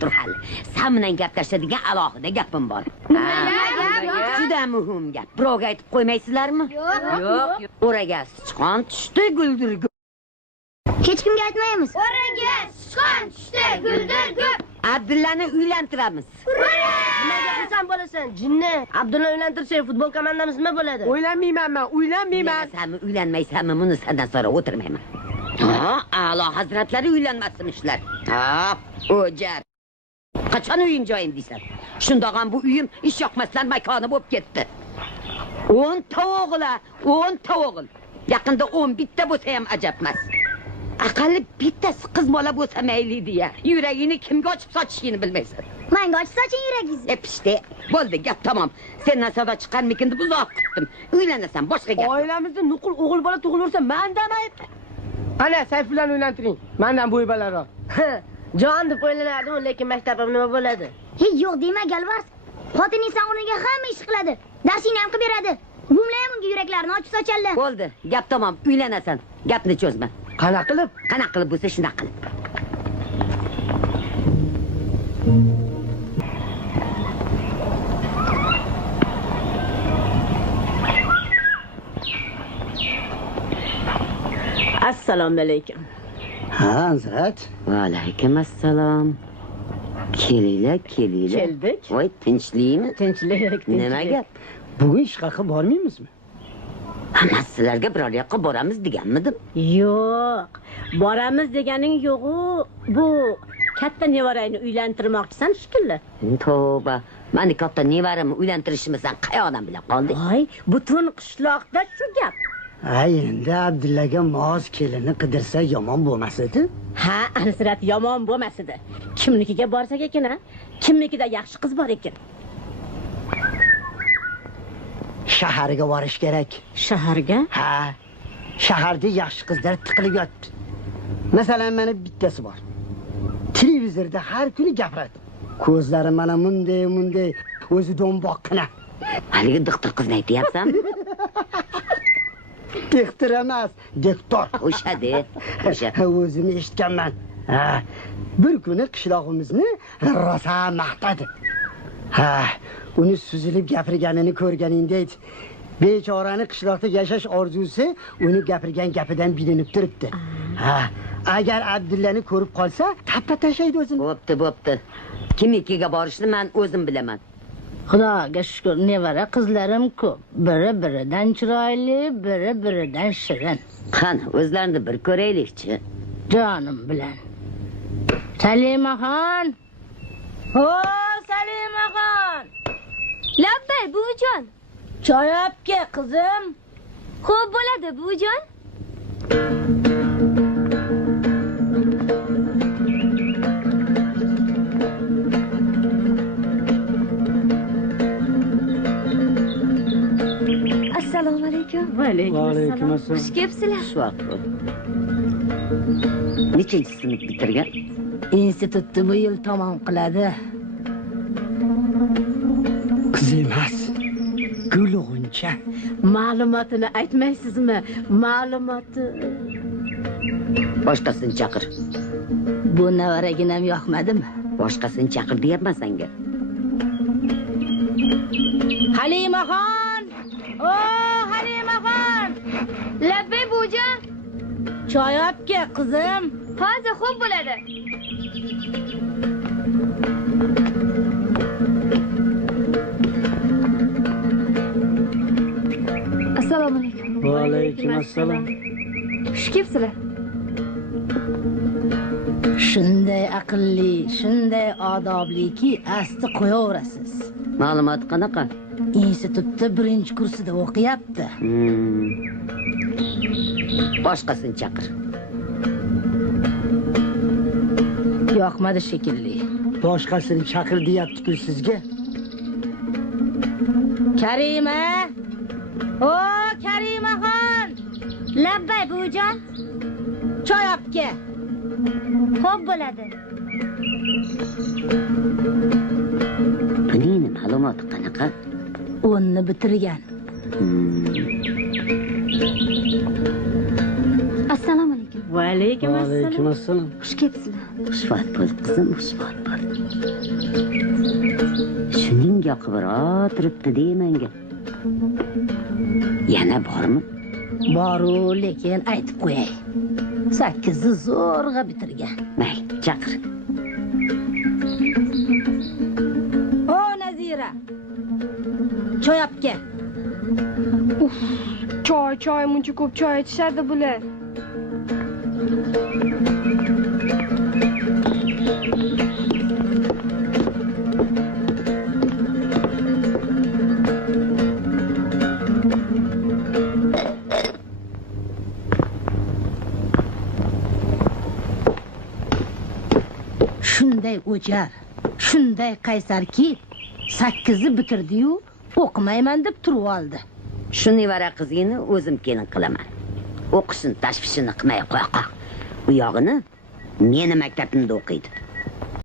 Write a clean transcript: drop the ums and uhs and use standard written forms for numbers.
Tur hali. Sen bilan gaplashadigan alohida gapim bor. Juda muhim gap. Birovga aytib qo'ymaysizlarmi? Yo'q. O'raga sichqon tushdi, guldir. Hech kimga aytmaymiz. O'raga sichqon tushdi, guldir ko'p. Abdullani uylantiramiz. Nimaga xursand bo'lasan, jinni? Abdulla uylantirsak futbol komandamiz nima bo'ladi? O'ylanmayman men, uylanmayman. Uylansanmi, uylanmaysanmi, buni sendan so'ra o'tirmayman. Ha, a'lo hazratlari uylanmasmishlar. Ha, o'jar. Qachon uyim joyim deysan? Shundoq ham bu uyim ish yoqmaslar makoni bo'lib ketdi. 10 ta o'g'il. Yaqinda 11 ta bo'lsa ham ajab emas. Aqalli bittasi qiz bola bo'lsa mayli deya. Yuragini kimga ochib sochishini bilmaysan. Menga ochib soching yuragingizni. Pishdi. Bo'ldi, gap tamom. Sendan savdo chiqarmikin deb uzoq kutdim. Uylanasan, boshqa gap. Oilamizda nuqul o'g'il bola tug'ilursa, mendan ayb. Ana, Sayfullani uylantiring. Mendan bo'y balandroq. Jon deb o'ylanardim, lekin maktabim nima bo'ladi? Yo'q dema, Galvars. Xotining san o'rniga hamma ish qiladi. Darsini ham qilib beradi. Buvimlar ham unga yuraklarini ochib sochadilar. Bo'ldi, gap tamom. Uylanasan. Gapni cho'zma. Qanaqa qilib? Qanaqa qilib bo'lsa shunday qilib. Assalomu alaykum. Ha, Anzrat. Va alaykum assalom. Kelinglar. Keldik. Voy, tinchlikmi? Tinchlik. Nima gap? Bugun ishqa bormaymizmi? Hamma sizlarga biror yoqqa boramiz deganmidim? Yo'q. Boramiz deganing yo'q-u. Bu katta nevarangni uylantirmoqchisan shekilli. Tavba. Meni katta nevaramni uylantirishimisan qayoqdan bila qoldik? Voy, butun qishloqda shu gap. Ay, endi Abdullaga mos kelini qidirsa yomon bo'lmas edi. Ha, Ansrat yomon bo'lmas edi. Kimnikiga borsak ekan, ha? Kimnikida yaxshi qiz bor ekan? Shaharga borish kerak. Shaharga? Ha. Shaharda yaxshi qizlar tiqilib yotibdi. Masalan, meni bittasi bor. Televizorda har kuni gapiradi. Ko'zlari mana munday, o'zi do'mboqqina. Haligi doktor qizni aytyapsanmi? Doktor emas, doktor. O'sha. O'zim eshitganman. Ha. Bir kuni qishlog'imizni rosa maqtadi. Ha, uni suzilib gapirganini ko'rganingda ayt. Bechorani qishloqda yashash orzusi uni gapirgan gapidan bilinib turibdi. Ha, agar Abdullani ko'rib qolsa, tappa tashlaydi o'zini. Bo'pti. Kimnikiga borishni men o'zim bilaman. Xudoga shukr, nevara qizlarim ko'p. Biri-biridan chiroyli, biri-biridan shirin. Qani, o'zlarini bir ko'raylikchi. Jonim bilan. Salimaxon. Ho, Salimaxon. Labbay buvijon. Choy olib kel, qizim. Xo'p bo'ladi buvijon. Assalomu alaykum. Va alaykum assalom. Xush kelibsizlar. Shuaqroq. Nechanchi sinf bitirgan? Institutni bu yil tamom qiladi. Qiz emas. Gulg'uncha. Ma'lumotini aytmaysizmi? Ma'lumoti. Boshqasini chaqir. Bu nevaraginam yoqmadimi? Boshqasini chaqir deyapman senga. Halimaxon! O, Halimaxon! Labbay buvijon. Choy olib kel, qizim. Hozir xo'p bo'ladi. Assalomu alaykum. Va alaykum assalom. Xush kelibsizlar. Shunday aqlli, shunday odobliki, asti qo'yaverasiz. Ma'lumot qanaqa? Institutda 1-kursida o'qiyapti. Boshqasini chaqir. Yoqmadi shekilli. Boshqasini chaqir deyapti-ku sizga. Karima! O, Karimaxon! Labbay buvijon. Choy olib kel. Xo'p bo'ladi. Buning ma'lumoti qanaqa? 10ni bitirgan. Assalomu alaykum. Va alaykum assalom. assalom. Xush kelibsizlar. Xushvaqt bo'l qizim, xushvaqt bo'l. Shuning yoqibro turibdi deymanga. Yana bormi? Boru, lekin aytib qo'yay. 8ni zo'rg'a bitirgan. Mayli, chaqir. O Nazira. Choy olib kel. Choy, muncha ko'p choy ichishadi bular. Shunday o'jar, shunday qaysarki, 8ni bitirdi-yu, o'qimayman deb turib oldi. Shu nevara qizingni o'zim kelin qilaman. O'qishni tashvishini qilmay qo'yqa. U yog'ini meni maktabimda o'qiydi.